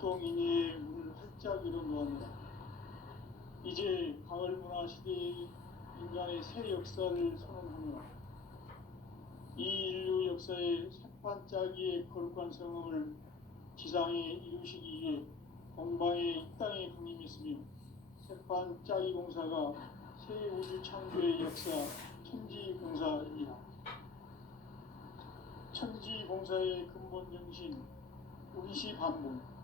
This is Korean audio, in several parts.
북동인의 문을 활짝 열어놓았노라. 이제 가을 문화 시대의 인간의 새 역사를 선언하노라. 이 인류 역사의 새반짝이의 거룩한 성음을 지상에 이루시기 위해 동방에 이 땅에 군림했으며 새반짝이 공사가 새 우주 창조의 역사 천지공사이다. 천지공사의 근본 정신 운시반본.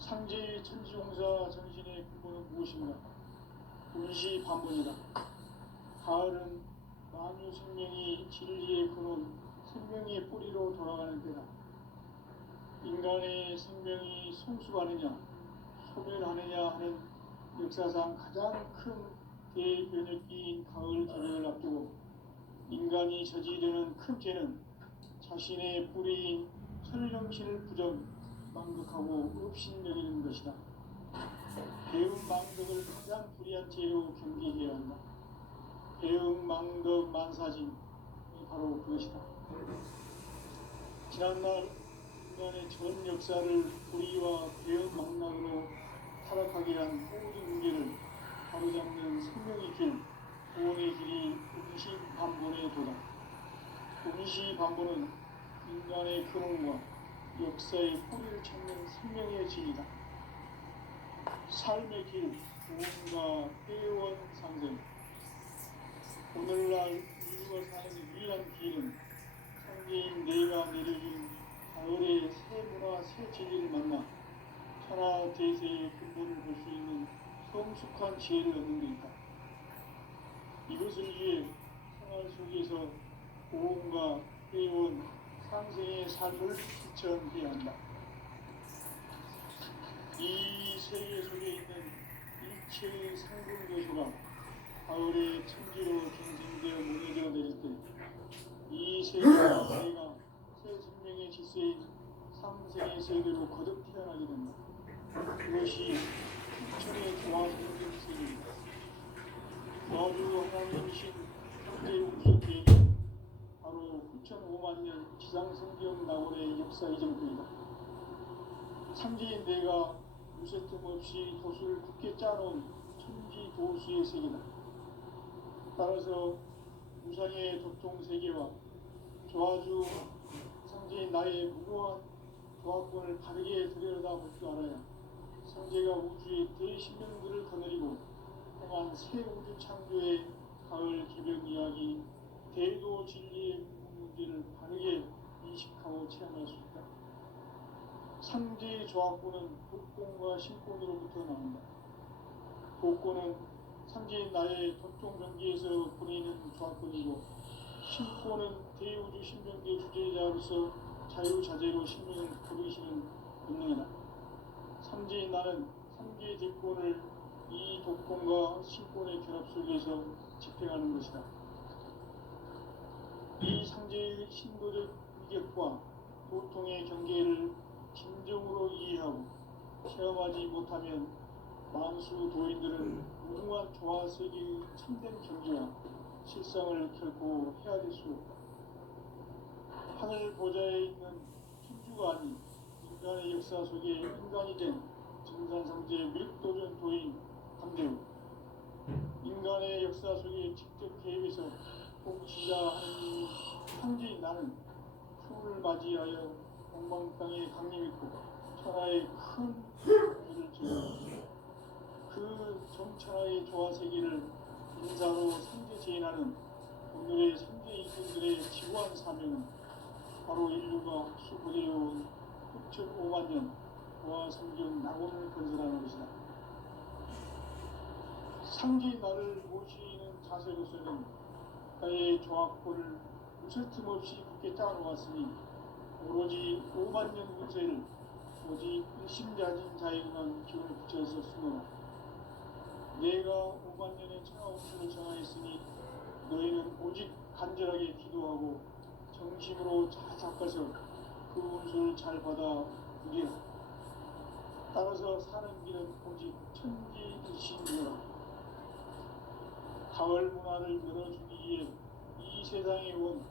상제의 천지공사 정신의 근본은 무엇인가? 운시반본이다. 가을은 만유 생명이 진리의 근원, 생명의 뿌리로 돌아가는 때다. 인간의 생명이 성숙하느냐, 소멸하느냐 하는 역사상 가장 큰 대변혁기인 가을 저녁을 앞두고 인간이 저지르는 큰 죄는 자신의 뿌리인 설령신을 부정, 망극하고 업신여기는 것이다. 배움 망덕을 가장 불의한 죄로 경계해야 한다. 배움 망덕 만사진이 바로 그것이다. 지난날 인간의 전 역사를 불의와 배움 망락으로 타락하게 한 모든 문제를 바로잡는 생명의 길, 구원의 길이 운시반본의 도다. 운시반본은 인간의 근원과 역사의 뿌리를 찾는 생명의 진이다. 삶의 길, 구원과 회원 상생. 오늘날 인류가 사는 유일한 길은 상계인 내가 내려준 가을의 새 문화, 새 진리를 만나 천하 대세의 근본을 볼 수 있는 성숙한 지혜를 얻는 데있다. 이것을 위해 생활 속에서 보험과 회원, 상생의 삶을 실천해야 한다. 이 세계 속에 있는 일체의 상승교수가 가을의 천지로 경생되어 무너져 내릴 때 이 세계가 내가 새 생명의 질서인 상생의 세계로 거듭 태어나게 된다. 그것이 천의 조화 생명 세계입니다. 아주 하나님이신 현재의 계획, 바로 9,500만 년 지상성경 낙원의 역사 이전입니다. 삼지인 내가 무쇠틈 없이 도수를 굳게 짜놓은 천지 도수의 세계다. 따라서 무상의 도통 세계와 조화주 상제인 나의 무고한 조화권을 바르게 들여다볼 줄 알아야 상제가 우주의 대신명들을 거느리고 행한 새 우주 창조의 가을 개변 이야기, 대도 진리의 문제를 바르게 인식하고 체험할 수 있다. 상제의 조화권은 복권과 신권으로부터 나온다. 복권은 상제인 나의 도통 경계에서 보내는 조화권이고, 신권은 대우주 신명계 주제자로서 자유자재로 신명을 부르시는 본능이다. 상제인 나는 상계 대권을 이 독권과 신권의 결합 속에서 집행하는 것이다. 이 상제의 신도적 위격과 도통의 경계를 진정으로 이해하고 체험하지 못하면 만수 도인들은 무궁한 조화 세계의 참된 경지와 실상을 결코 헤아릴 수 없다. 하늘 보좌에 있는 천주가 아닌 인간의 역사 속에 인간이 된 증산상제 밀도전 도인 강대우, 인간의 역사 속에 직접 개입해서 통치자 하느님이 상제인 나는 추운을 맞이하여 동방 땅에 강림했고 천하의 큰 우주를 지었다. 그 정천하의 조화 세계를 인사로 상제 제인하는 오늘의 상제 이분들의 지구한 사명은 바로 인류가 수고되어온 9,500만 년 조화 성경 낙원을 건설하는 것이다. 상제인 나를 모시는 자세로서는 나의 조화권을 무쇠틈 없이 굳게 짜놓았으니 오로지 5만 년 운세를 오직 일심자진 자에게만 기운을 붙여서 쓰노라. 내가 5만 년의 천하 운수를 정하였으니 너희는 오직 간절하게 기도하고 정심으로 잘 닦아서 그 운수를 잘 받아 누리라. 따라서 사는 길은 오직 천지일심이라. 가을 문화를 열어주기 위해 이 세상에 온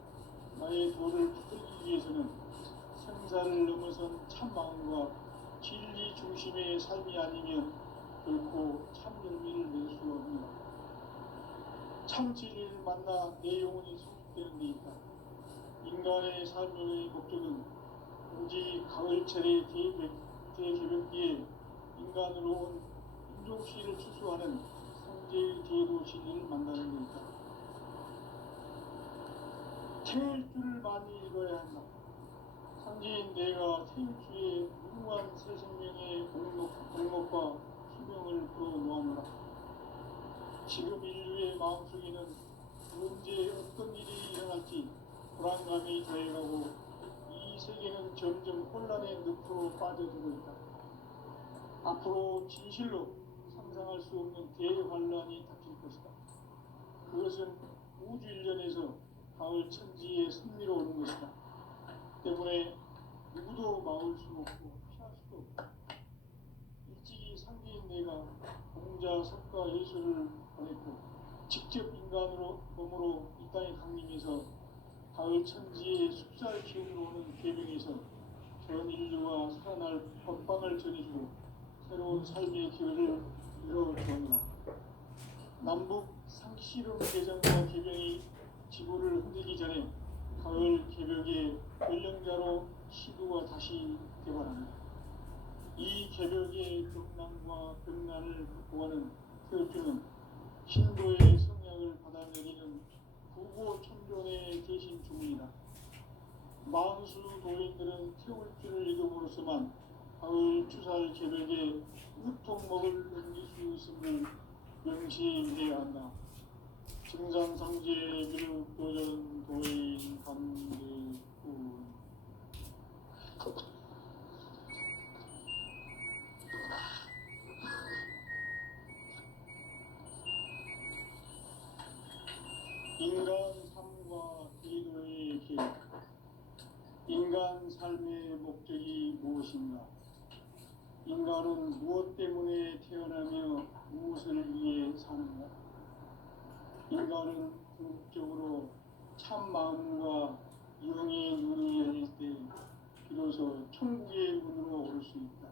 나의 도를 붙들기 위해서는 생사를 넘어선 참 마음과 진리 중심의 삶이 아니면 결코 참 열매를 낼 수 없느니라. 참 진리를 만나 내 영혼이 성숙되는 데 있다. 인간의 삶의 목적은 오직 가을철의 대개벽기에 인간으로 온 인종시를 추수하는 성제의 제도 진리를 만나는 데 있다. 태울 줄을 많이 읽어야 한다. 상제인 내가 태울주의 무궁한 새 생명의 공목과 수명을 풀어놓아노라. 지금 인류의 마음속에는 언제 어떤 일이 일어날지 불안감이 더해가고 이 세계는 점점 혼란의 늪으로 빠져들고 있다. 앞으로 진실로 상상할 수 없는 대환란이 닥칠 것이다. 그것은 우주 일련에서 가을 천지의 승리로 오는 것이다. 때문에 누구도 막을 수 없고 피할 수도 없다. 일찍이 상제인 내가 공자, 석가, 예수를 보냈고 직접 인간으로 몸으로 이 땅에 강림해서 가을 천지의 숲살 기운으로 오는 계명에서 전 인류가 살아날 법방을 전해주고 새로운 삶의 기회를 열어주었노라. 남북 상시론 개정과 개병이 지구를 흔들기 전에 가을 개벽의 연령자로 시도가 다시 개발합니다. 이 개벽의 경난과 병난을 극복하는 태울주는 신도의 성약을 받아내리는 부고 천존의 대신 주문이다. 만수 도인들은 태울주를 읽음으로써만 가을 추살 개벽에 우통먹을 넘길 수 있음을 명시해야 한다. 증산상제 미륵도전 도인 감대군. 인간 삶과 기도의 길. 인간 삶의 목적이 무엇인가? 인간은 무엇 때문에 태어나며 무엇을 위해 사는가? 인간은 궁극적으로 참 마음과 영의 눈이 열릴 때 비로소 천국의 문으로 오를 수 있다.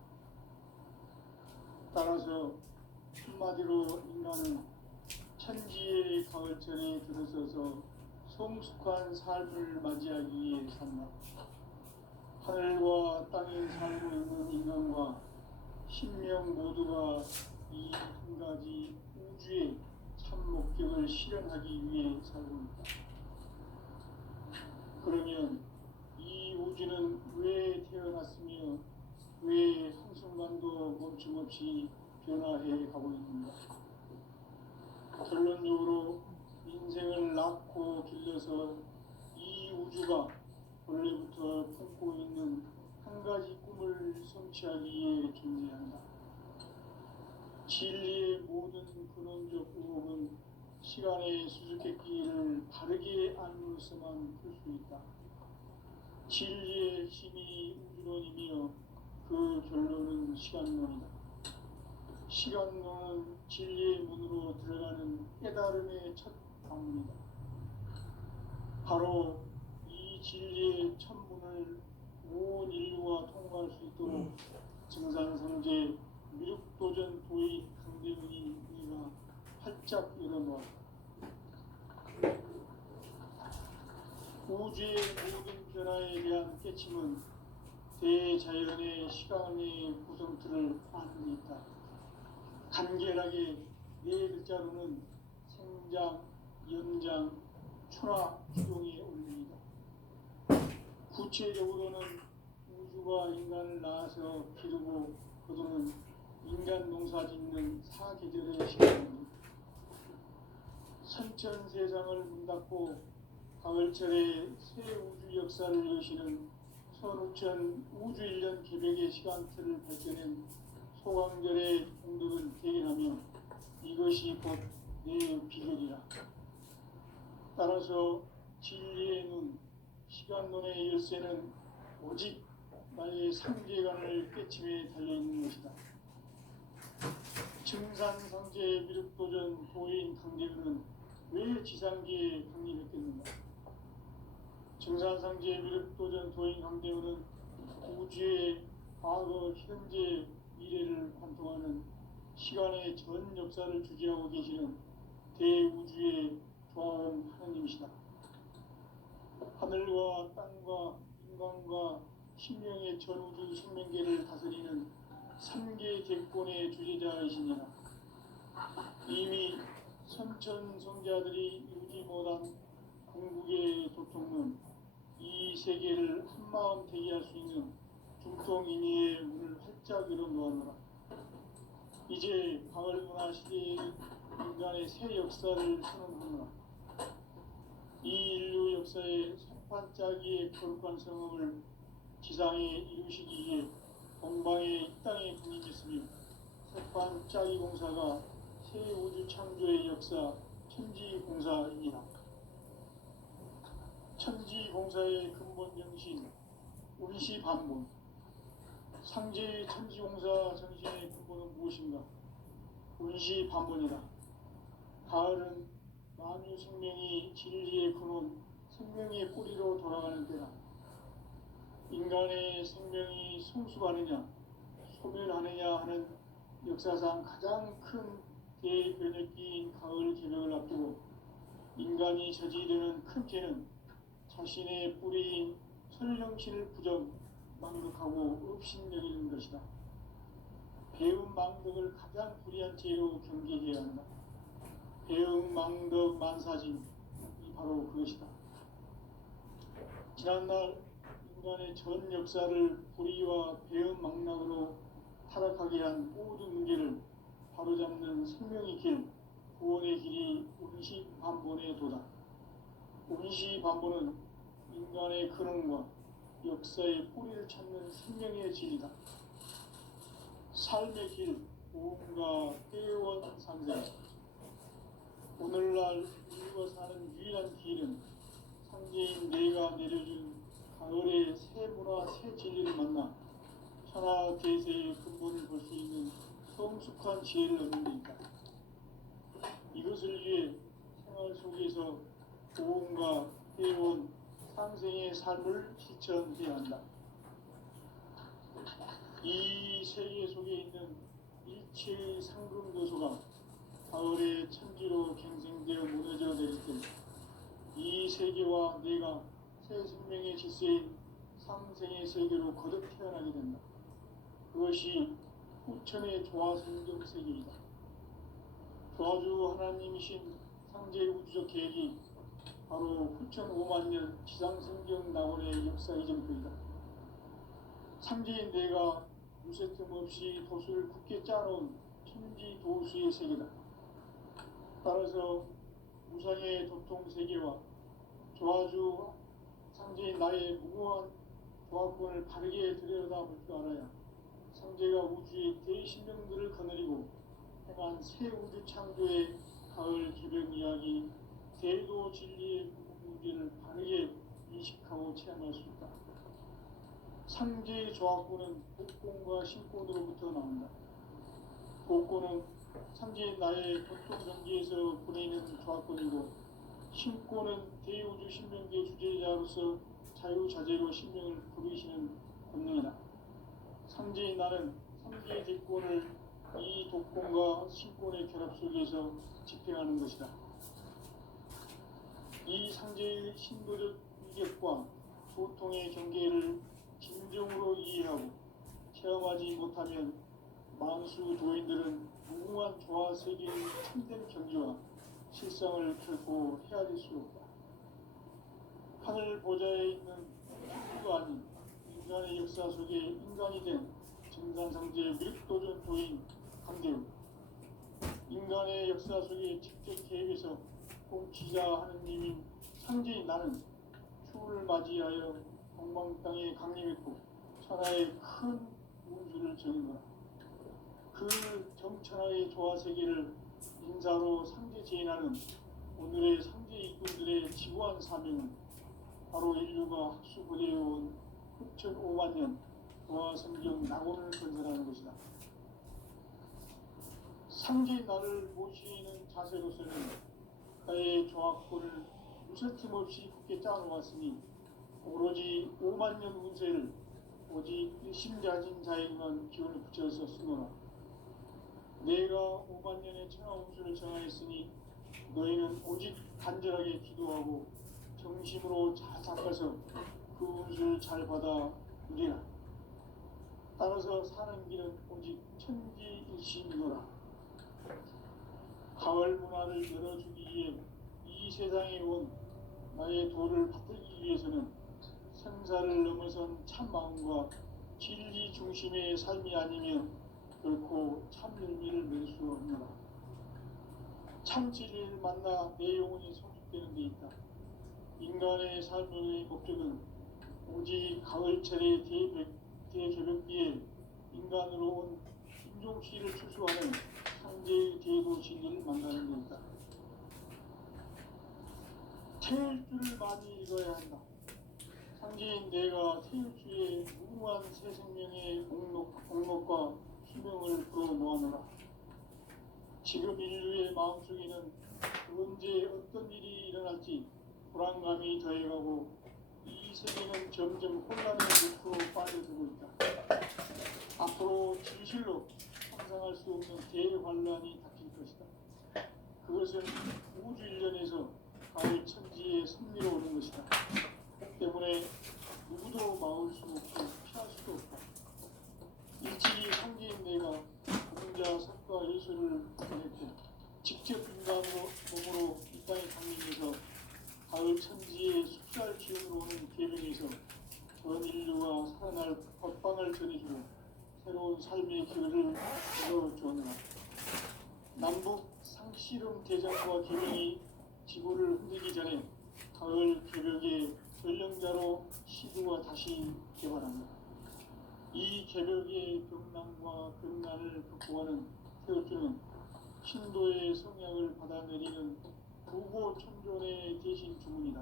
따라서 한마디로 인간은 천지의 가을철에 들어서서 성숙한 삶을 맞이하기 위해 산다. 하늘과 땅에 살고 있는 인간과 신명 모두가 이 한 가지 우주의 참 목적을 실현하기 위해 살고 있다. 그러면 이 우주는 왜 태어났으며 왜 한순간도 멈춤없이 변화해 가고 있는가? 결론적으로 인생을 낳고 길러서 이 우주가 원래부터 품고 있는 한 가지 꿈을 성취하기 위해 존재한다. 진리의 모든 근원적 의혹은 시간의 수수께끼를 바르게 알므로서만 풀 수 있다. 진리의 힘이 우주론이며 그 결론은 시간론이다. 시간론은 진리의 문으로 들어가는 깨달음의 첫 방문이다. 바로 이 진리의 천문을 온 인류가 통과할 수 있도록 증산상제 미륵도전 도의 강대문이 우리가 활짝 열어놓았다. 우주의 모든 변화에 대한 깨침은 대자연의 시간의 구성틀을 아는 데 있다. 간결하게 네 글자로는 생장, 연장,春화, 주동의 원리이다. 구체적으로는 우주가 인간을 낳아서 기르고 거두는 인간 농사 짓는 사계절의 시간입니다. 선천세상을 문닫고 가을철에 새 우주 역사를 여시는 선우천 우주일년 개벽의 시간틀을 발견한 소강절의 공덕은 대견하며 이것이 곧 내 비결이라. 따라서 진리의 눈, 시간론의 열쇠는 오직 나의 상계관을 깨침에 달려있는 것이다. 증산상제 미륵도전 도인 강대근은 왜 지상계에 강림했겠는가? 증산상제 미륵도전 도인 강대근은 우주의 과거, 현재, 미래를 관통하는 시간의 전 역사를 주재하고 계시는 대우주의 조화원 하나님이시다. 하늘과 땅과 인간과 신명의 전우주 생명계를 다스리는 삼계 대권의 주재자이시니라. 이미 선천성자들이 이루지 못한 궁극의 도통론, 이 세계를 한마음 되게 할 수 있는 중통인의의 문을 활짝 열어놓았노라. 이제 가을 문화 시대의 인간의 새 역사를 선언하노라. 이 인류 역사의 손판짜기의 거룩한 성음을 지상에 이루시기 위해 동방의 이 땅에 군림했으며 손판짜기 공사가 새 우주 창조의 역사 천지공사이니라. 천지공사의 근본 정신 운시반본. 상제의 천지공사 정신의 근본은 무엇인가? 운시반본이다. 가을은 만유 생명이 진리의 근원, 생명의 뿌리로 돌아가는 때다. 인간의 생명이 성숙하느냐, 소멸하느냐 하는 역사상 가장 큰 대변혁기인 가을 개벽을 앞두고 인간이 저지르는 큰 죄는 자신의 뿌리인 설령신을 부정, 망덕하고 업신여기는 것이다. 배움 망덕을 가장 불의한 죄로 경계해야 한다. 배움 망덕 만사진이 바로 그것이다. 지난날 인간의 전 역사를 불의와 배움 망락으로 타락하게 한 모든 문제를 바로잡는 생명의 길, 구원의 길이 운시반본의 도다. 운시반본은 인간의 근원과 역사의 뿌리를 찾는 생명의 진리다. 삶의 길, 보험과 회원 상생. 오늘날 인류가 사는 유일한 길은 상제인 내가 내려준 가을의 새 문화, 새 진리를 만나 천하 대세의 근본을 볼 수 있는 성숙한 지혜를 얻는 데 있다. 이것을 위해 생활 속에서 보험과 회원, 상생의 삶을 실천해야 한다. 이 세계 속에 있는 일체의 상금 요소가 가을의 천지로 갱생되어 무너져 내릴 때 이 세계와 내가 새 생명의 질서인 상생의 세계로 거듭 태어나게 된다. 그것이 후천의 조화성경 세계이다. 조화주 하나님이신 상제 우주적 계획이 바로 후천 5만 년 지상성경 낙원의 역사 이전표이다. 상제인 내가 무쇠 틈 없이 도수를 굳게 짜놓은 천지 도수의 세계다. 따라서 무상의 도통 세계와 조화주 상제인 나의 무고한 조화권을 바르게 들여다볼 줄 알아야 상제가 우주의 대신령들을 거느리고 행한 새 우주 창조의 가을 개벽 이야기, 대도 진리의 문제를 바르게 인식하고 체험할 수 있다. 상제의 조화권은 복권과 신권으로부터 나온다. 복권은 상제인 나의 보통 경계에서 보내는 조화권이고, 신권은 대우주 신명계 주제자로서 자유자재로 신명을 부르시는 권능이다. 상제인 나는 상제의 대권을 이 독권과 신권의 결합 속에서 집행하는 것이다. 이 상제의 신도적 위격과 소통의 경계를 진정으로 이해하고 체험하지 못하면 만수 도인들은 무궁한 조화 세계의 참된 경지와 실상을 결코 헤아릴 수 없다. 하늘 보좌에 있는 천주가 아닌 인간의 역사 속에 인간이 된 정산상제 밀도전 도인 강대우, 인간의 역사 속에 직접 개입해서 통치자 하느님인 상제인 나는 추를 맞이하여 동방 땅에 강림했고 천하의 큰 운수를 정인노라. 그 정천하의 조화세계를 인사로 상제 제인하는 오늘의 상제 일꾼들의 지구한 사명은 바로 인류가 학수고대해온 후천 5만 년 조화성경 낙원을 건설하는 것이다. 상제인 나를 모시는 자세로서는 나의 조화권을 무쇠틈 없이 굳게 짜놓았으니 오로지 5만 년 운세를 오직 일심가진 자에게만 기운을 붙여서 쓰노라. 내가 5만 년의 천하운수를 정하였으니 너희는 오직 간절하게 기도하고 정심으로 잘 닦아서 그 운수를 잘 받아 누리라. 따라서 사는 길은 오직 천지일심이노라. 가을 문화를 열어주기 위해 이 세상에 온 나의 도를 받들기 위해서는 생사를 넘어선 참 마음과 진리 중심의 삶이 아니면 결코 참 열매를 맺을 수 없노라. 참 진리를 만나 내 영혼이 성숙되는 데 있다. 인간의 삶의 목적은 오직 가을철의 대개벽기에 인간으로 온 인종시를 출소하는 상제의 대도 진리를 만나는 데 있다. 태일주를 많이 읽어야 한다. 상제인 내가 태일주의 무궁한 새 생명의 공록과 수명을 불어모아노라. 지금 인류의 마음속에는 언제 어떤 일이 일어날지 불안감이 더해가고 이 세계는 점점 혼란의 늪으로 빠져들고 있다. 앞으로 진실로 상상할 수 없는 대환란이 닥칠 것이다. 그것은 우주 일련에서 가을 천지에 섭리로 오는 것이다. 때문에 누구도 막을 수 없고 피할 수도 없다. 일찍이 상제인 내가 공자, 석가, 예술을 했고 직접 인간으로 몸으로 이 땅에 강림해서 가을 천지의 숲살 기운으로 오는 계명에서 전 인류가 살아날 법방을 전해주고 새로운 삶의 길을 열어주었노라. 남북 상씨름 대전과 계명이 지구를 흔들기 전에 가을 개벽의 전령자로 시구가 다시 개발합니다. 이 개벽의 병난과 병난을 극복하는 태울주는 신도의 성향을 받아내리는 부고천존의 대신 주문이다.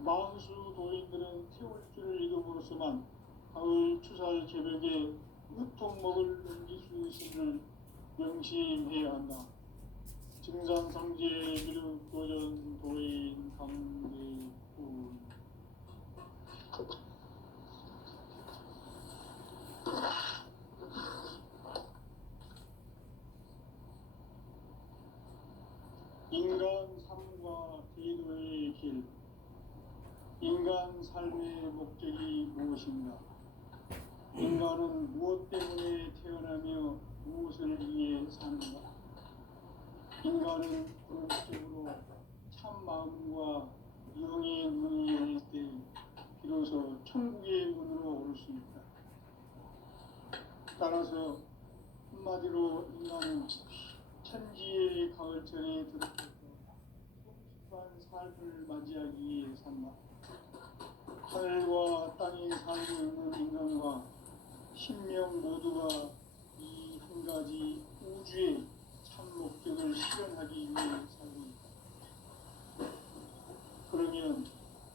만수 도인들은 태울주를 이름으로서만 가을 추살 개벽에 으통먹을 넘길 수 있음을 명심해야 한다. 증산상제 미륵도전 도인 강대군. 인간 삶과 대도의 길. 인간 삶의 목적이 무엇인가? 인간은 무엇 때문에 태어나며 무엇을 위해 사는가? 인간은 궁극적으로 참 마음과 영의 문이 열릴 때 비로소 천국의 문으로 오를 수 있다. 따라서 한마디로 인간은 천지의 가을철에 들어서서 성숙한 삶을 맞이하기 위해 산다. 하늘과 땅에 살고 있는 인간과 신명 모두가 이 한 가지 우주의 참 목적을 실현하기 위해 살고 있다. 그러면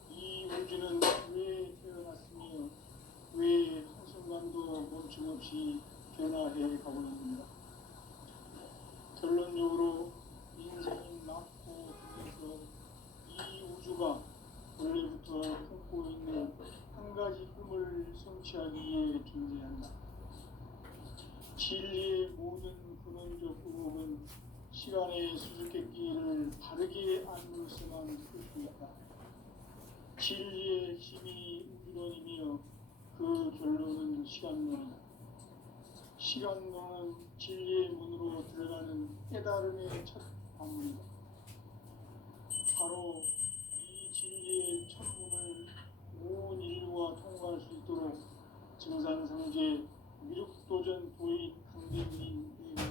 이 우주는 왜 태어났으며 왜 한순간도 멈춤없이 변화해 가고 있는가? 결론적으로 인생이 낳고 죽면서 이 우주가 원래부터 품고 있는 한 가지 꿈을 성취하기 위해 존재한다. 진리의 모든 근원적 의혹은 시간의 수수께끼를 바르게 알면서만 풀 수 있다. 진리의 힘이 우주론이며 그 결론은 시간론이다. 시간론은 진리의 문으로 들어가는 깨달음의 첫 관문이다. 바로 이 진리의 첫 문을 온 인류가 통과할 수 있도록 증산상제 미륵도전 도인 강대군인 내가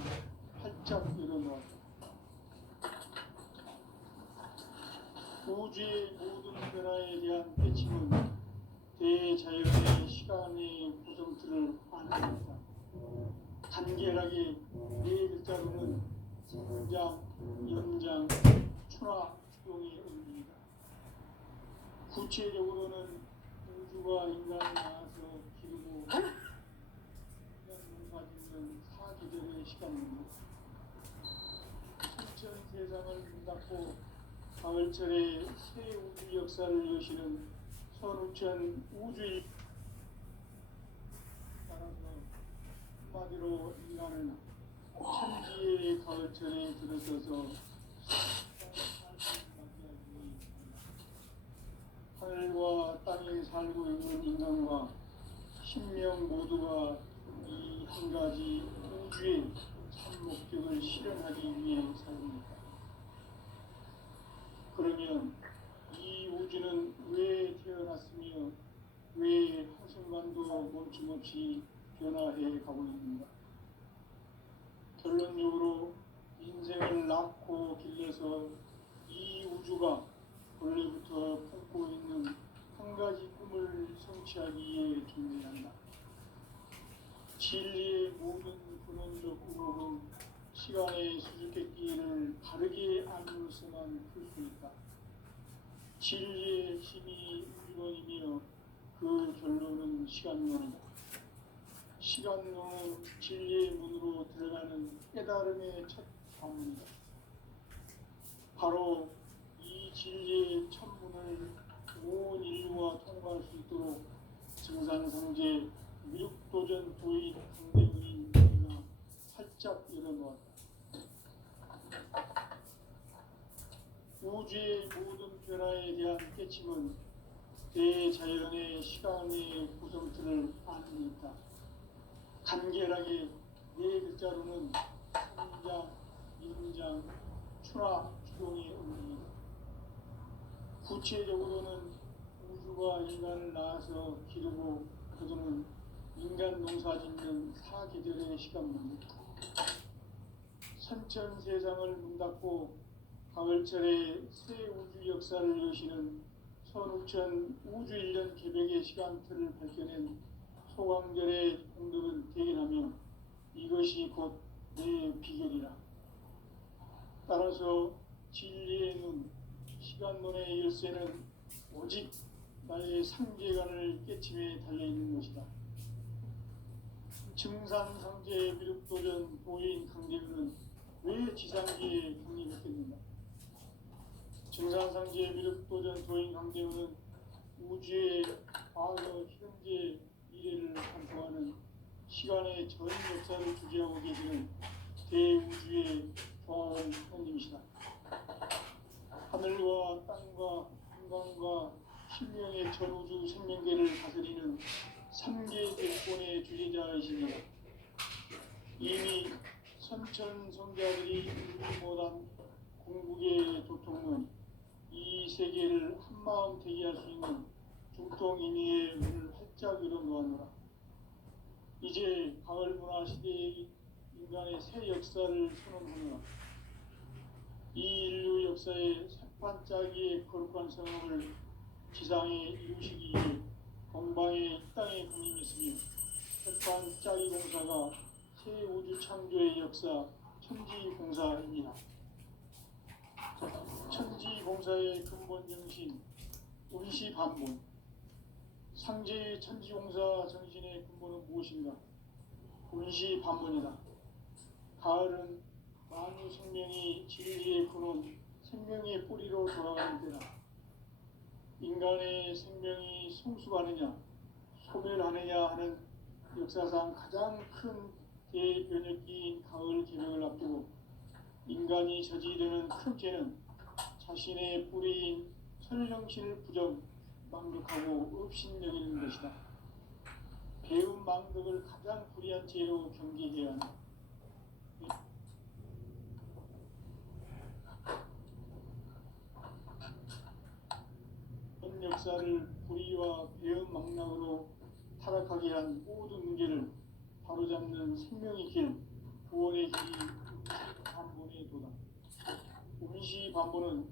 활짝 열어놓았다. 우주의 모든 변화에 대한 대칭은 대자연의 시간의 구성틀을 안는다. 간결하게 네 글자로는 성장, 연장, 추나, 추동의 의미이다. 구체적으로는 우주가 인간을 낳아서 기르고 인간 농사짓는 사계절의 시간입니다. 천천 세상을 문 닫고 가을철에 새 우주 역사를 여시는 선우천 우주일 한마디로 인간은 천지의 가을철에 들어서서 하늘과 땅에 살고 있는 인간과 신명 모두가 이 한 가지 우주의 참 목적을 실현하기 위해 삽니다. 그러면 이 우주는 왜 태어났으며 왜 한순간도 멈춤없이 변화해 가고 있는가? 결론적으로 인생을 낳고 길러서 이 우주가 원래부터 품고 있는 한 가지 꿈을 성취하기 위해 존재한다. 진리의 모든 근원적 의혹은 시간의 수수께끼를 바르게 알므로서만 풀 수 있다. 진리의 힘이 우주론이며 그 결론은 시간론이다. 시간론은 진리의 문으로 들어가는 깨달음의 첫 관문이다. 바로 이 진리의 첫 문을 온 인류가 통과할 수 있도록 증산상제 미륵도전 도의 강대문인 우리가 활짝 열어놓았다. 우주의 모든 변화에 대한 깨침은 대자연의 시간의 구성틀을 아닙니다. 간결하게 네 글자로는 성장, 인장, 추락, 추동의 의미입니다. 구체적으로는 우주가 인간을 낳아서 기르고 거두는 인간 농사 짓는 사계절의 시간입니다. 선천 세상을 문닫고 가을철에 새 우주 역사를 여시는 선우천 우주 1년 개벽의 시간틀을 밝혀낸 소강절의 공덕은 대견하며 이것이 곧 내 비결이라. 따라서 진리의 눈, 시간론의 열쇠는 오직 나의 상계관을 깨침에 달려있는 것이다. 증산상제 미륵도전 도인 강대우는 왜 지상계에 강림했겠는가? 증산상제 미륵도전 도인 강대우는 우주의 과거, 현재, 미래를 관통하는 시간의 전 역사를 주재하고 계시는 대우주의 조화원 형님이시다. 하늘과 땅과 인간과 신명의 전우주 생명계를 다스리는 3계 대권의 주제자이십니다. 이미 선천 성자들이 이루지 못한 궁극의 도통은 이 세계를 한마음 대기할 수 있는 중통인의의 문을 활짝 열어놓았노라. 이제 가을 문화 시대의 인간의 새 역사를 선언하노라. 이 인류 역사의 새판짜기의 거룩한 성업을 지상에 이루시기 위해 공방에 이 땅에 군림했으며 새판짜기 공사가 새 우주 창조의 역사 천지공사입니다. 천지공사의 근본 정신 운시반본. 상제의 천지공사 정신의 근본은 무엇인가? 운시반본이다. 가을은 만유 생명이 진리의 근원, 생명의 뿌리로 돌아가는 때다. 인간의 생명이 성숙하느냐, 소멸하느냐 하는 역사상 가장 큰 대변혁기인 가을 개명을 앞두고 인간이 저지르는 큰 죄는 자신의 뿌리인 천령신을 부정, 망독하고 업신여기는 것이다. 배운 망덕을 가장 불의한 죄로 경계해야 한다. 현 역사를 불의와 배은 망락으로 타락하게 한 모든 문제를 바로잡는 생명의 길, 구원의 길이 운시반본의 도다. 운시반본은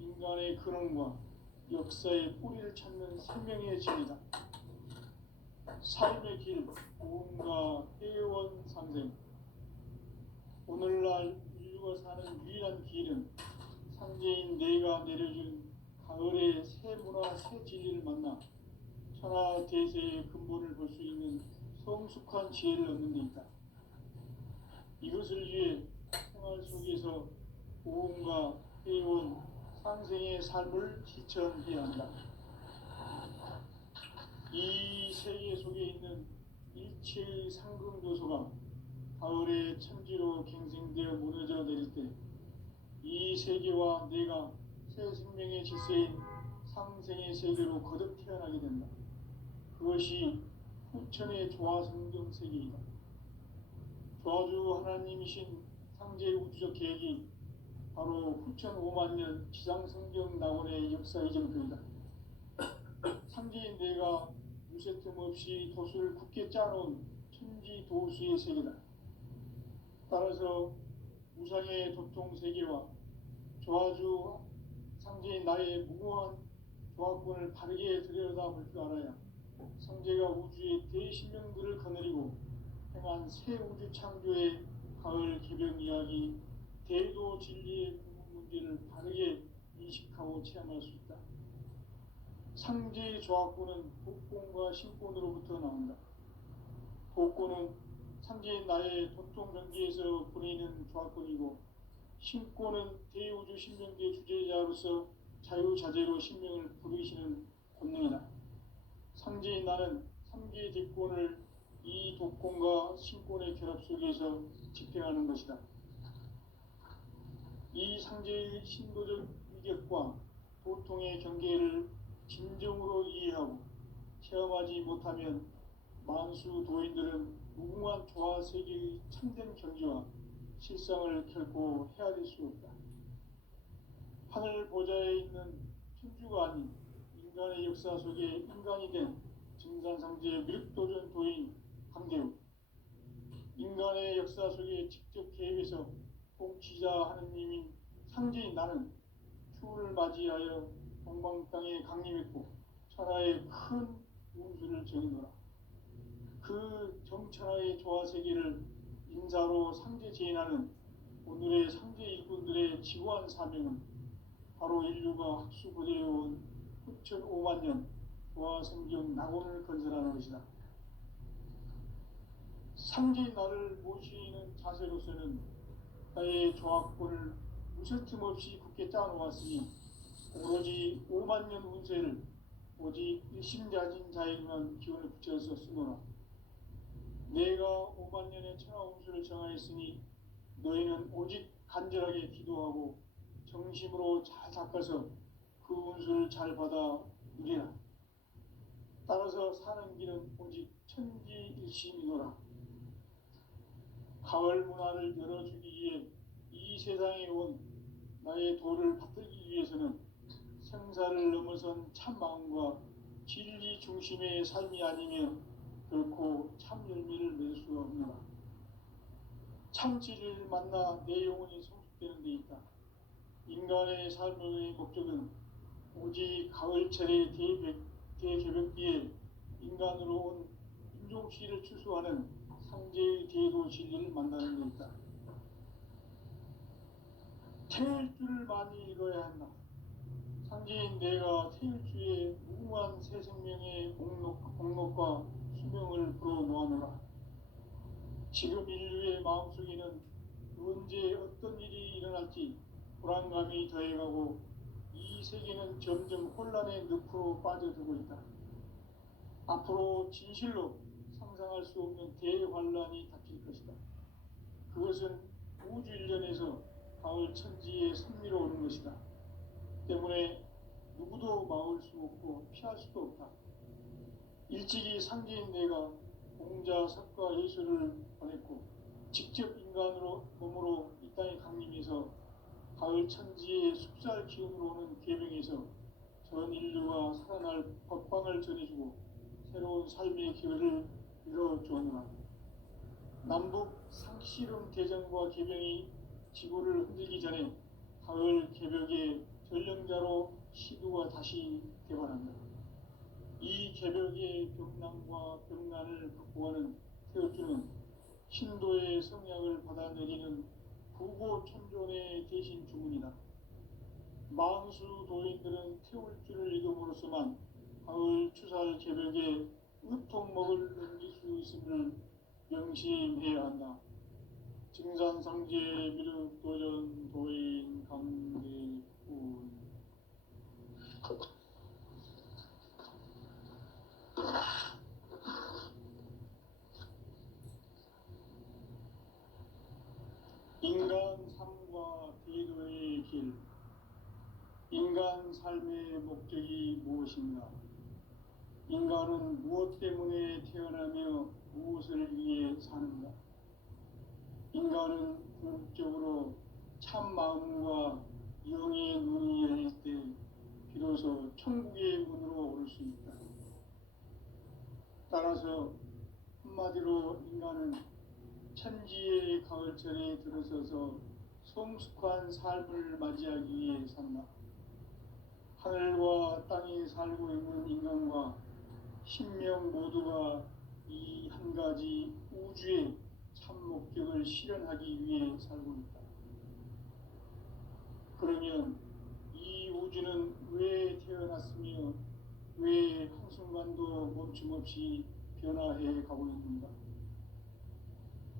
인간의 근원과 역사의 뿌리를 찾는 생명의 길이다. 삶의 길, 고음과 회원 상생. 오늘날 인류가 사는 유일한 길은 상제인 내가 내려준 가을의 새 문화, 새 진리를 만나 천하 대세의 근본을 볼 수 있는 성숙한 지혜를 얻는 데 있다. 이것을 위해 생활 속에서 고음과 회원, 상생의 삶을 실천해야 한다. 이 세계 속에 있는 일체의 상금 요소가 가을의 천지로 갱생되어 무너져 내릴 때 이 세계와 내가 새 생명의 질서인 상생의 세계로 거듭 태어나게 된다. 그것이 후천의 조화성경 세계이다. 조화주 하나님이신 상제의 우주적 계획이 바로 후천 5만 년 지상성경 낙원의 역사 이정표이다. 상제인 내가 무쇠 틈 없이 도수를 굳게 짜놓은 천지 도수의 세계다. 따라서 우상의 도통 세계와 조화주 상제인 나의 무고한 조화권을 바르게 들여다볼 줄 알아야 상제가 우주의 대신명들을 거느리고 행한 새 우주 창조의 가을 개벽 이야기, 대도 진리의 궁극 문제를 바르게 인식하고 체험할 수 있다. 상제의 조화권은 복권과 신권으로부터 나온다. 복권은 상제인 나의 도통 경계에서 보내는 조화권이고, 신권은 대우주 신명계 주제자로서 자유자재로 신명을 부르시는 권능이다. 상제인 나는 3개의 대권을 이 독권과 신권의 결합 속에서 집행하는 것이다. 이 상제의 신도적 위격과 도통의 경계를 진정으로 이해하고 체험하지 못하면 만수 도인들은 무궁한 조화 세계의 참된 경지와 실상을 결코 헤아릴 수 없다. 하늘 보좌에 있는 천주가 아닌 인간의 역사 속에 인간이 된 증산상제 미륵도전 도인 강대우, 인간의 역사 속에 직접 개입해서 통치자 하느님인 상제인 나는 추운을 맞이하여 동방 땅에 강림했고 천하의 큰 운수를 정해놓아 그 정천하의 조화 세계를 인사로 상제 제인하는 오늘의 상제 일꾼들의 지고한 사명은 바로 인류가 학수고대해온 후천 5만 년 조화 성경 낙원을 건설하는 것이다. 상제인 나를 모시는 자세로서는 나의 조화권을 무설틈 없이 굳게 짜놓았으니 오로지 5만 년 운세를 오직 일심자진 자에게만 기원을 붙여서 쓰노라. 내가 5만 년의 천하 운수를 정하였으니 너희는 오직 간절하게 기도하고 정심으로 잘 닦아서 그 운수를 잘 받아 누리라. 따라서 사는 길은 오직 천지일심이노라. 가을 문화를 열어주기 위해 이 세상에 온 나의 도를 받들기 위해서는 생사를 넘어선 참 마음과 진리 중심의 삶이 아니면 결코 참 열매를 맺을 수가 없노라. 참 진리를 만나 내 영혼이 성숙되는 데 있다. 인간의 삶의 목적은 오직 가을철의 대개벽기에 인간으로 온 인종시를 추수하는 상제의 대도 진리를 만나는 데 있다. 태일주를 많이 읽어야 한다. 상제인 내가 태일주의 무궁한 새 생명의 공록과 수명을 불어놓아노라. 지금 인류의 마음속에는 언제 어떤 일이 일어날지 불안감이 더해가고 이 세계는 점점 혼란의 늪으로 빠져들고 있다. 앞으로 진실로 상상할 수 없는 대환란이 닥칠 것이다. 그것은 우주 일련에서 가을 천지에 선미로 오는 것이다. 때문에 누구도 막을 수 없고 피할 수도 없다. 일찍이 상제인 내가 공자, 석가, 예수를 보냈고 직접 인간으로 몸으로 이 땅에 강림해서 가을 천지의 숲살 기운으로 오는 계명에서 전 인류가 살아날 법방을 전해주고 새로운 삶의 기회를 열어주었노라. 남북 상씨름 대전과 계명이 지구를 흔들기 전에 가을 개벽의 전령자로 시두가 다시 개발한다. 이 개벽의 벽난과 벽난을 극복하는 태우주는 신도의 성약을 받아내리는 부고천존의 대신 주문이다. 망수 도인들은 태울주를 읽음으로써만 가을 추살 개벽에 으통먹을 넘길 수 있음을 명심해야 한다. 증산상제 미륵도전 도인 강대훈. 인간 삶의 목적이 무엇인가? 인간은 무엇 때문에 태어나며 무엇을 위해 사는가? 인간은 궁극적으로 참 마음과 영의 눈이 열릴 때 비로소 천국의 문으로 오를 수 있다. 따라서 한마디로 인간은 천지의 가을철에 들어서서 성숙한 삶을 맞이하기 위해 산다. 하늘과 땅에 살고 있는 인간과 신명 모두가 이 한 가지 우주의 참 목적을 실현하기 위해 살고 있다. 그러면 이 우주는 왜 태어났으며 왜 한순간도 멈춤없이 변화해 가고 있는가?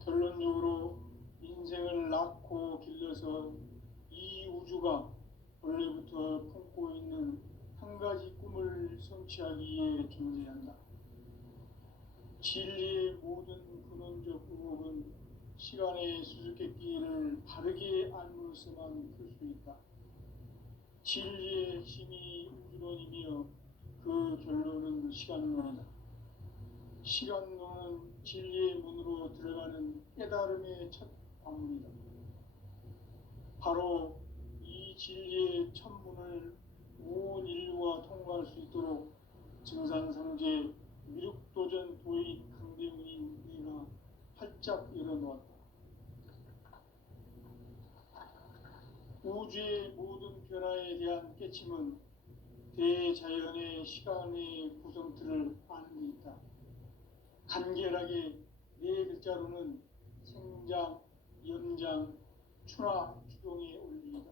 결론적으로 인생을 낳고 길러서 이 우주가 원래부터 품고 있는 한 가지 꿈을 성취하기 위해 존재한다. 진리의 모든 근원적 의혹은 시간의 수수께끼를 바르게 알므로서만 풀 수 있다. 진리의 핵심이 우주론이며 그 결론은 시간론이다. 시간론은 진리의 문으로 들어가는 깨달음의 첫 관문이다. 바로 이 진리의 첫 문을 온 인류가 통과할 수 있도록 증산상제 미륵도전 도인 강대훈인 내가 활짝 열어놓았다. 우주의 모든 변화에 대한 깨침은 대자연의 시간의 구성틀을 아는 데 있다. 간결하게 네 글자로는 생장, 연장, 추나 추동의 원리이다.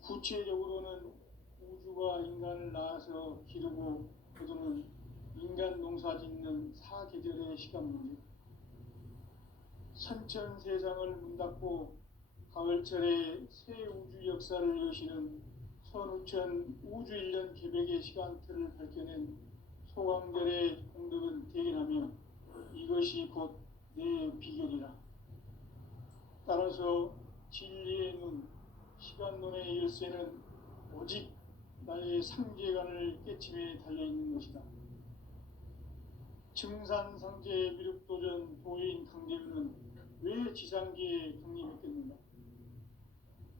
구체적으로는 우주가 인간을 낳아서 기르고 거두는 인간 농사 짓는 사계절의 시간 문제. 선천세상을 문닫고 가을철에 새 우주 역사를 여시는 선우천 우주일년 개백의 시간틀을 밝혀낸 소강절의 공덕은 대견하며 이것이 곧 내 비결이라. 따라서 진리의 눈, 시간론의 열쇠는 오직 나의 상제관을 깨침에 달려있는 것이다. 증산상제 미륵도전 도인 강대훈은 왜 지상계에 강림했겠는가?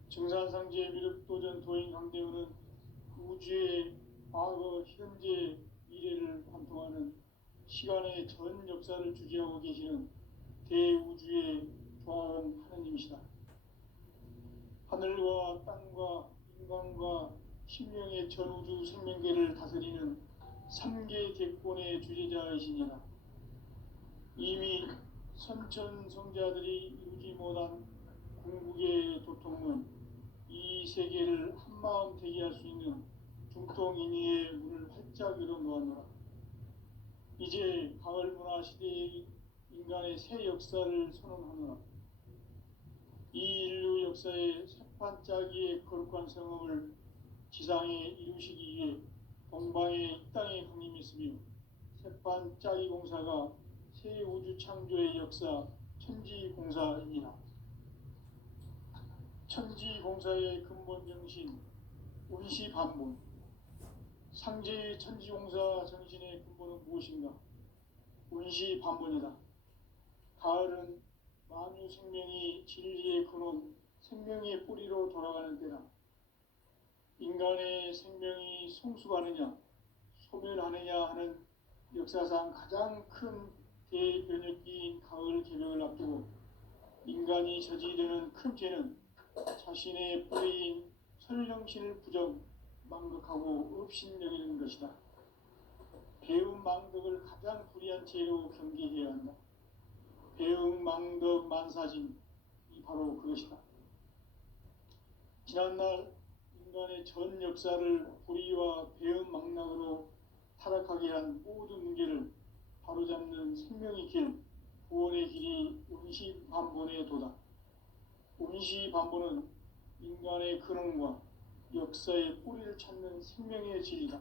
증산상제 미륵도전 도인 강대훈은 우주의 과거, 현재, 미래를 관통하는 시간의 전 역사를 주재하고 계시는 대우주의 조화원 하느님이시다. 하늘과 땅과 인간과 신명의 전우주 생명계를 다스리는 3계 객본의 주제자이시니라. 이미 선천성자들이 이루지 못한 궁극의 도통은 이 세계를 한마음 되게 할 수 있는 중통인의의 문을 활짝 열어놓았노라. 이제 가을 문화 시대의 인간의 새 역사를 선언하노라. 이 인류 역사의 새판짜기의 거룩한 성업을 지상에 이루시기 위해 동방의 이 땅에 강림했으며 새판짜기 공사가 새 우주 창조의 역사 천지공사이니라. 천지공사의 근본 정신 운시반본. 상제의 천지공사 정신의 근본은 무엇인가? 운시반본이다. 가을은 만유 생명이 진리의 근원, 생명의 뿌리로 돌아가는 때다. 인간의 생명이 성숙하느냐, 소멸하느냐 하는 역사상 가장 큰 대변혁기인 가을 개명을 앞두고 인간이 저지르는 큰 죄는 자신의 뿌리인 설령신을 부정, 망극하고 업신여기는 것이다. 배움 망덕을 가장 불의한 죄로 경계해야 한다. 배움 망덕 만사진이 바로 그것이다. 지난날 인간의 전 역사를 불의와 배움 망락으로 타락하게 한 모든 문제를 바로잡는 생명의 길, 구원의 길이 운시반본의 도다. 운시반본은 인간의 근원과 역사의 뿌리를 찾는 생명의 진리다.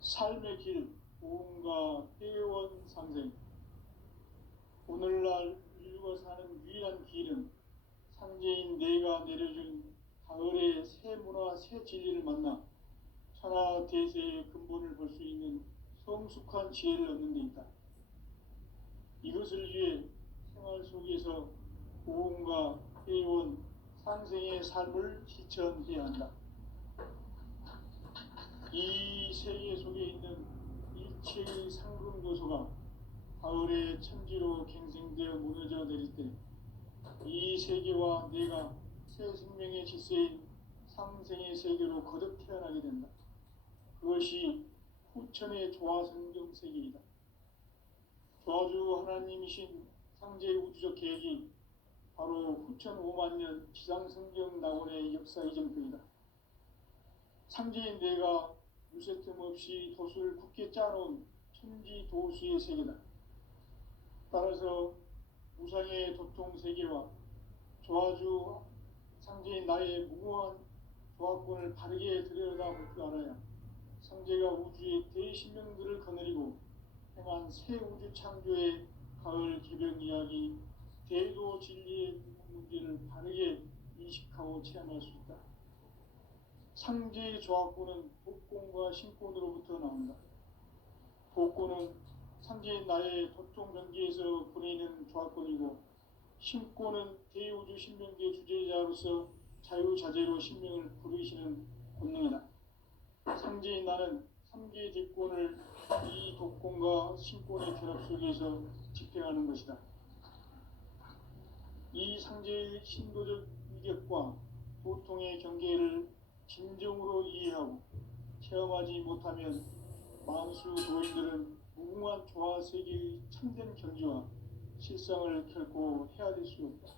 삶의 길, 보험과 회원상생. 오늘날 인류가 사는 유일한 길은 상제인 내가 내려준 가을에 새 문화, 새 진리를 만나 천하 대세의 근본을 볼 수 있는 성숙한 지혜를 얻는 데 있다. 이것을 위해 생활 속에서 고음과 회원, 상생의 삶을 실천해야 한다. 이 세계 속에 있는 일체의 상금 요소가 가을의 천지로 갱생되어 무너져 내릴 때 이 세계와 내가 새 생명의 질서인 상생의 세계로 거듭 태어나게 된다. 그것이 후천의 조화성경 세계이다. 조화주 하나님이신 상제의 우주적 계획이 바로 후천 5만 년 지상성경 낙원의 역사 이전편이다. 상제인 내가 무쇠틈 없이 도수를 굳게 짜놓은 천지 도수의 세계다. 따라서 무상의 도통 세계와 조화주 상제인 나의 무모한 조화권을 바르게 들여다볼 줄 알아야 상제가 우주의 대신명들을 거느리고 행한 새 우주 창조의 가을 개벽 이야기, 대도 진리의 문제를 바르게 인식하고 체험할 수 있다. 상제의 조화권은 복권과 신권으로부터 나온다. 복권은 상제인 나의 도통 경계에서 보내는 조화권이고, 신권은 대우주 신명계 주제자로서 자유자재로 신명을 부르시는 권능이다. 상제인 나는 3개 직권을 이 독권과 신권의 결합 속에서 집행하는 것이다. 이 상제의 신도적 위력과 보통의 경계를 진정으로 이해하고 체험하지 못하면 만수 도인들은 무궁한 조화 세계의 참된 경지와 실상을 결코 헤아릴 수 없다.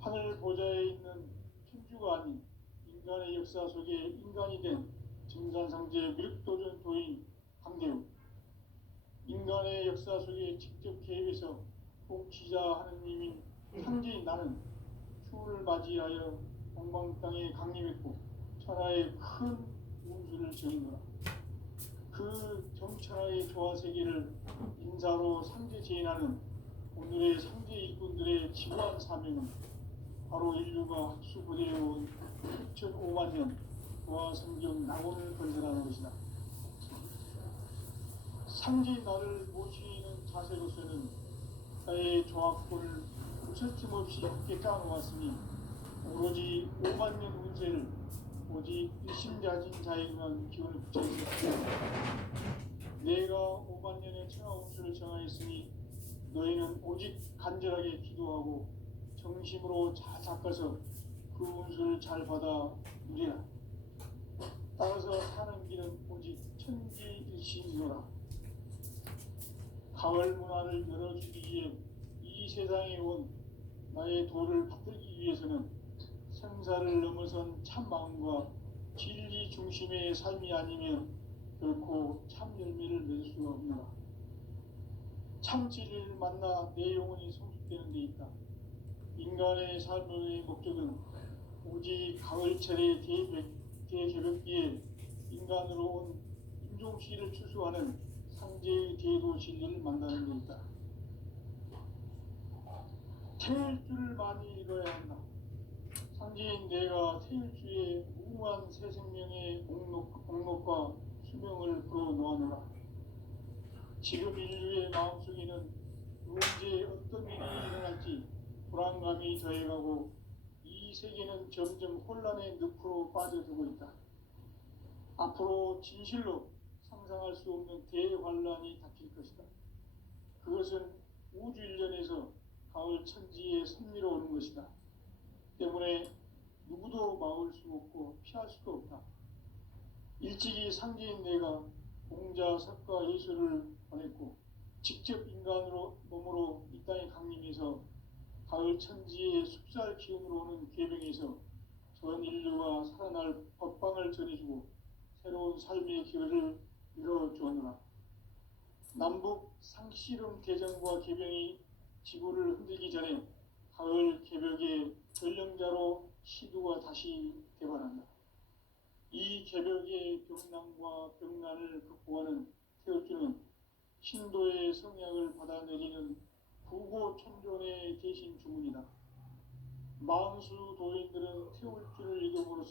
하늘 보좌에 있는 천주가 아닌 인간의 역사 속에 인간이 된 증산상제 미륵도전 도인 강대우, 인간의 역사 속에 직접 개입해서 통치자 하느님인 상제인 나는 추를 맞이하여 동방 땅에 강림했고 천하의 큰 운수를 지었노라. 그 정천하의 조화세계를 인사로 상제 제인하는 오늘의 상제 일꾼들의 지구한 사명은 바로 인류가 학수부대해온 6,5만 년 조화성경 낙원을 건설하는 것이다. 상제인 나를 모시는 자세로서는 나의 조화권을 무설틈 없이 함께 짜놓았으니 오로지 5만 년 운세를 오직 일심자진 자에게만 기원을 붙여있었다. 내가 5만 년의 천하 운수를 정하였으니 너희는 오직 간절하게 기도하고 정심으로 잘 닦아서 그 운수를 잘 받아 누리라. 따라서 사는 길은 오직 천지일심이노라. 가을 문화를 열어주기 위해 이 세상에 온 나의 도를 받들기 위해서는 생사를 넘어선 참 마음과 진리 중심의 삶이 아니면 결코 참 열매를 맺을 수가 없노라. 참 진리를 만나 내 영혼이 성숙되는 데 있다. 인간의 삶의 목적은 오직 가을철의 대개벽기에 인간으로 온 인종시를 추수하는 상제의 대도 진리를 만나는 데 있다. 태일주를 많이 읽어야 한다. 상제인 내가 태일주의 무궁한 새 생명의 목록과 수명을 불어놓아노라. 지금 인류의 마음속에는 언제 어떤 일이 일어날지 불안감이 더해가고 이 세계는 점점 혼란의 늪으로 빠져들고 있다. 앞으로 진실로 상상할 수 없는 대환란이 닥칠 것이다. 그것은 우주 일련에서 가을 천지에 섭리로 오는 것이다. 때문에 누구도 막을 수 없고 피할 수도 없다. 일찍이 상제인 내가 공자, 석가, 예수를 보냈고 직접 인간으로 몸으로 이 땅에 강림해서 가을 천지의 숲살 기운으로 오는 계병에서 전 인류가 살아날 법방을 전해주고 새로운 삶의 기회를 열어주었노라. 남북 상씨름 대전과 계병이 지구를 흔들기 전에 가을 개벽의 전령자로 시두가 다시 개발한다. 이 개벽의 병난과 병난을 극복하는 태어주는 신도의 성약을 받아내리는 부고 천존의 대신 주문이다. 만수 도인들은 태울 줄을 이름으로